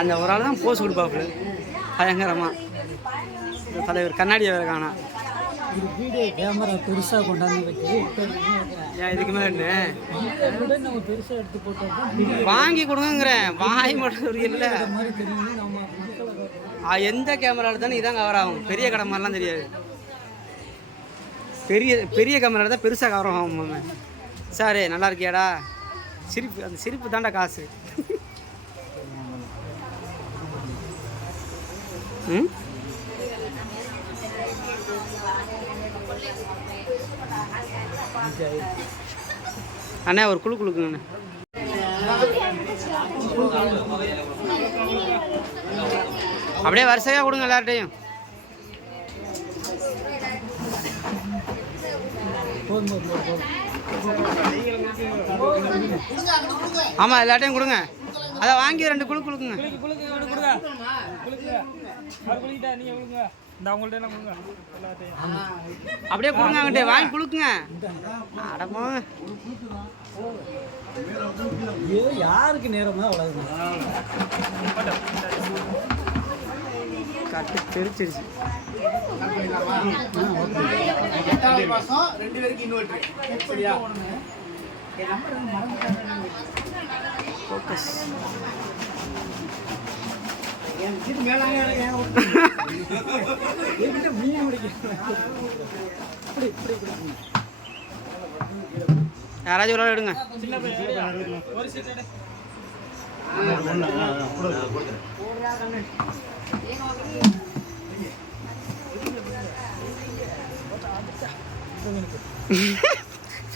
அந்த ஒரு ஆள் தான் போஸ் கொடுப்பாப்புல. பயங்கரமாக இந்த தலைவர் கண்ணாடியை வேறு காணா. வீடியோ கேமரா பெருசாக கொண்டாந்து ஏன் இதுக்கு மேலே நம்ம பெருசாக எடுத்து போட்டோம். வாங்கி மட்டும் ஒரு இல்லை. எந்த கேமரா எடுத்தாலும் இதான் கவர் ஆகும். பெரிய கடை மாதிரிலாம் தெரியாது. பெரிய பெரிய கேமரா எடுத்தால் பெருசாக கவர் ஆகும். சார் நல்லா இருக்கியாடா? சிரிப்பு அந்த சிரிப்பு தாண்டா காசு. அண்ணே ஒரு குழு குழுக்குங்கண்ணே அப்படியே வரிசையாக கொடுங்க எல்லார்ட்டையும் ஆமாம் எல்லார்ட்டையும் கொடுங்க. அதை வாங்கி ரெண்டு குழு குழுக்குங்க. அப்படியே கொடுங்க அவங்கள்ட்ட வாங்கி கொடுக்குங்க. அடப்போ ஐயோ யாருக்கு நேரமா வளருது கட்டு தெரிச்சிருச்சு. எட்டாவது மாசம் ரெண்டு பேருக்கு இன்னொரு சரியா ஃபோக்கஸ் யாராச்சும் ஒரு எடுங்க.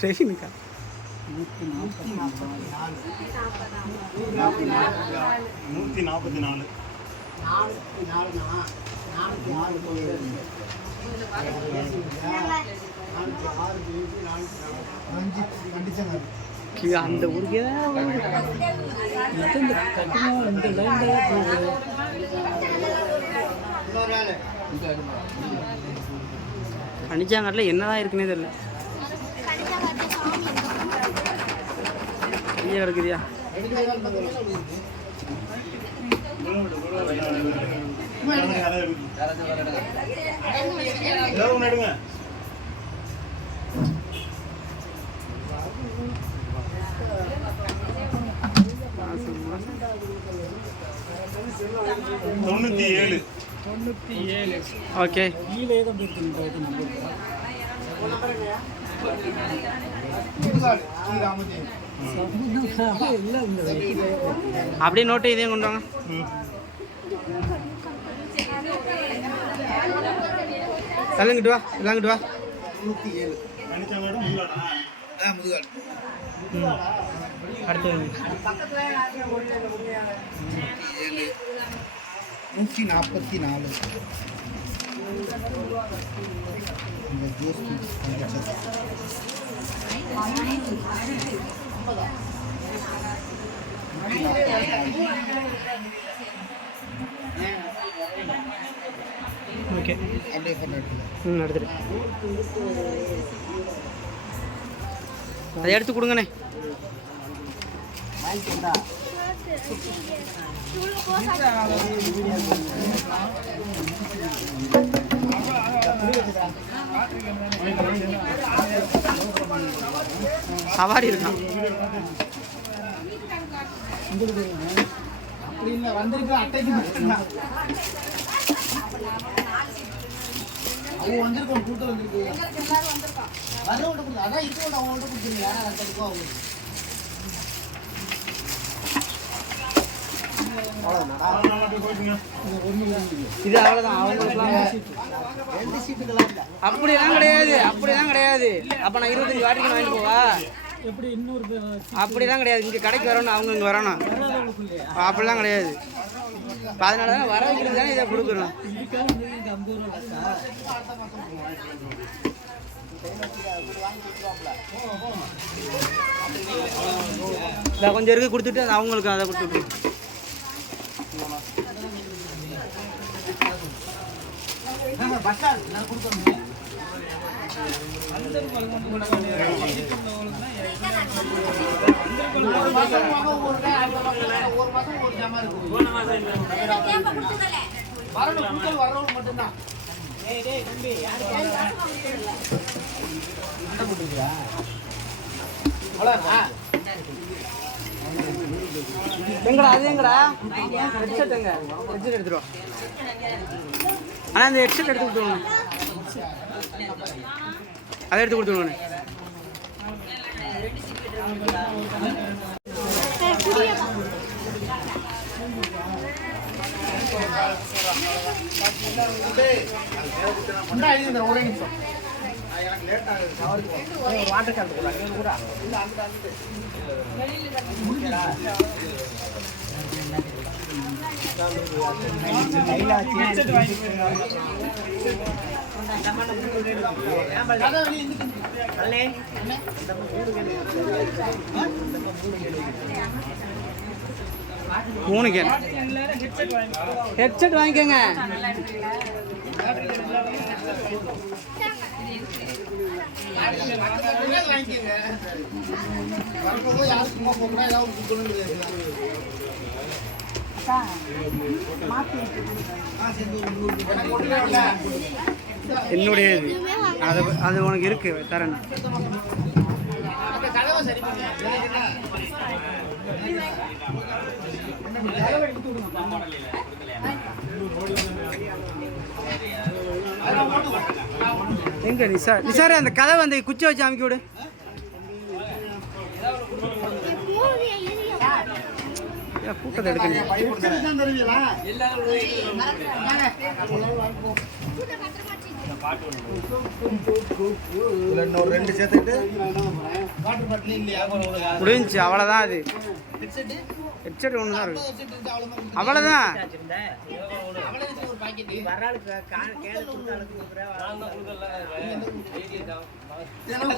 சரிங்கக்கா நூற்றி நாற்பத்தி நாலு. நானூத்தி நாலுனா நானூத்தி ஆறு ஆறு நாலு. கண்டிச்சாங்க இது அந்த ஊருக்கே தான் இந்த இந்த லைன்ல போகுது கணிச்சாங்கட்டில் என்னதான் இருக்குன்னே தெரியல இங்கே கிடக்குதியா எடுங்க தொண்ணூற்றி ஏழு. தொண்ணூற்றி ஏழு. ஓகே. கீழே தான் அப்படியே நோட்டு இதையும் கொண்டு வாங்க ம். வா எல்லாங்கிட்டு வா ஏழு ஆ முதுகாடு நூற்றி நாற்பத்தி நாலு இந்த ஓகே அப்படியே ம் எடுத்துட்டு அதை எடுத்து கொடுங்கண்ணே. சவாரி இருக்கான் அப்படி வந்திருக்கோம் கூட்டம் வந்திருக்கு அதான் அவங்கள்ட்ட கொடுத்துருங்க இருக்கோ அவங்க இது அவ்வளவுதான் அவங்களுக்குலாம் அப்படிலாம் கிடையாது அப்படிதான் கிடையாது. அப்போ நான் இருபத்தஞ்சு வாட்டிக்கு வாங்கிட்டு போவா? எப்படி இன்னொரு அப்படிலாம் கிடையாது. இங்கே கடைக்கு வரணும் அவங்க இங்கே வரணும். அப்படிலாம் கிடையாது. அதனால தான் வர வைக்கிறது தானே இதை கொடுக்குறோம் இதை கொஞ்சம் இருக்கு கொடுத்துட்டு அவங்களுக்கு அதை கொடுத்துட்டு. பஸ் ஸ்டாண்ட் நான் கொடுத்துருங்க வரணும் மட்டும்தான் எங்கடா அது எங்கடா ஹெட்செட் எங்க ஹெட்செட் எடுத்துருவோம் ஆனால் அந்த ஹெட்செட் எடுத்து கொடுத்துருவோம் அதை எடுத்து கொடுத்துருவோண்ணே வாட்டர் எழுதி ஒரே நிமிஷம் மூணு கேன் ஹெட்செட் வாங்கிக்கோங்க. என்னுடைய அது அது உனக்கு இருக்கு தரேன். சரி எங்க நிசார் நிசார் அந்த கதை வந்து குச்சி வச்சு அமைக்க விடு கூட்டத்தை எடுக்கணும் பாட்டில் இல்லையா? முடிஞ்சுச்சு அவ்வளோதான் அது? ஹெட்செட் ஒன்று தான் இருக்கு. அவ்வளோதான் இதெல்லாம்.